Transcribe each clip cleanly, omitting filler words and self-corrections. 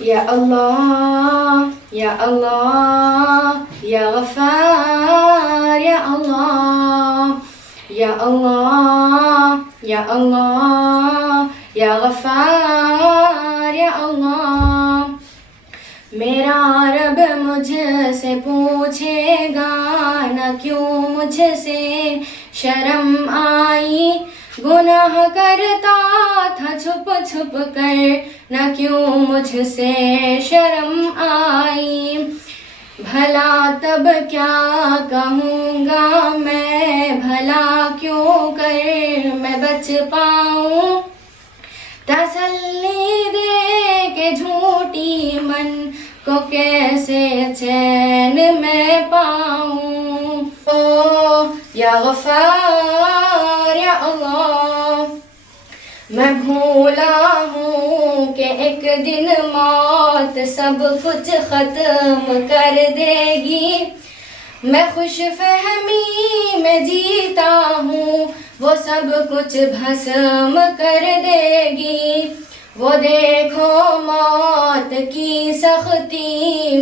या अल्लाह या अल्लाह या गफ़ार या अल्लाह या अल्लाह या अल्लाह या गफ़ार या अल्लाह। मेरा रब मुझसे पूछेगा न क्यों मुझसे शर्म आई, गुनाह करता था छुप छुप कर न क्यों मुझसे शर्म आई। भला तब क्या कहूँगा मैं, भला क्यों कर मैं बच पाऊँ, तसल्ली दे के झूठी मन को कैसे चैन मैं पाऊँ। ओ या गफ़ार या अल्लाह, मैं भूला हूँ कि एक दिन मौत सब कुछ ख़त्म कर देगी। मैं खुश फहमी में जीता हूँ, वो सब कुछ भस्म कर देगी। वो देखो मौत की सख्ती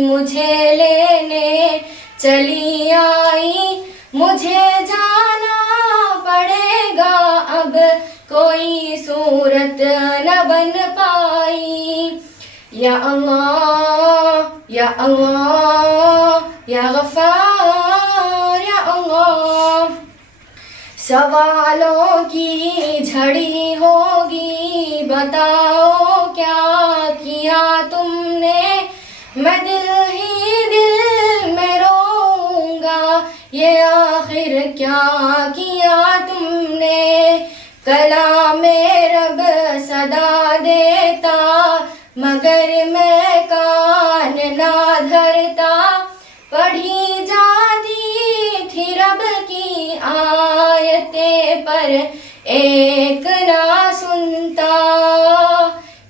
मुझे लेने चली आई, मुझे जाना पड़ेगा अब कोई सूरत न बन पाई। या अल्लाह या अल्लाह या गफ़ार या अल्लाह। सवालों की झड़ी होगी, बताओ क्या किया तुमने, मैं दिल ही दिल में रोऊंगा, ये आखिर क्या किया तुमने। कलामे रब सदा देता मगर मैं कान ना धरता, पढ़ी जाती थी रब की आयतें पर एक ना सुनता।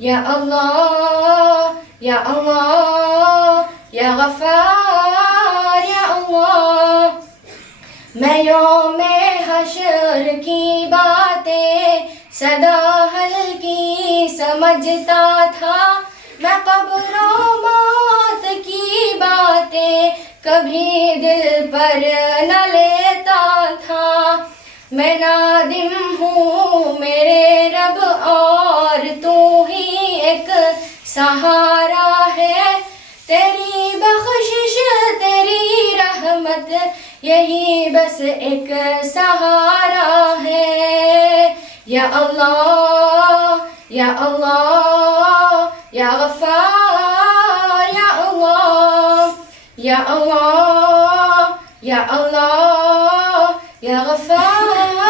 या अल्लाह या अल्लाह या गफ़ार या अल्लाह। मैं यौमे हश्र की बातें सदा हल्की समझता था, मैं कब्र मौत की बातें कभी दिल पर न लेता था। मैं नादिम हूँ मेरे रब और तू ही एक सहारा है, तेरी बख्शिश तेरी रहमत यही बस एक सहारा है। या अल्लाह या अल्लाह या गफ़ार या अल्लाह या अल्लाह या अल्लाह या गफ़ार।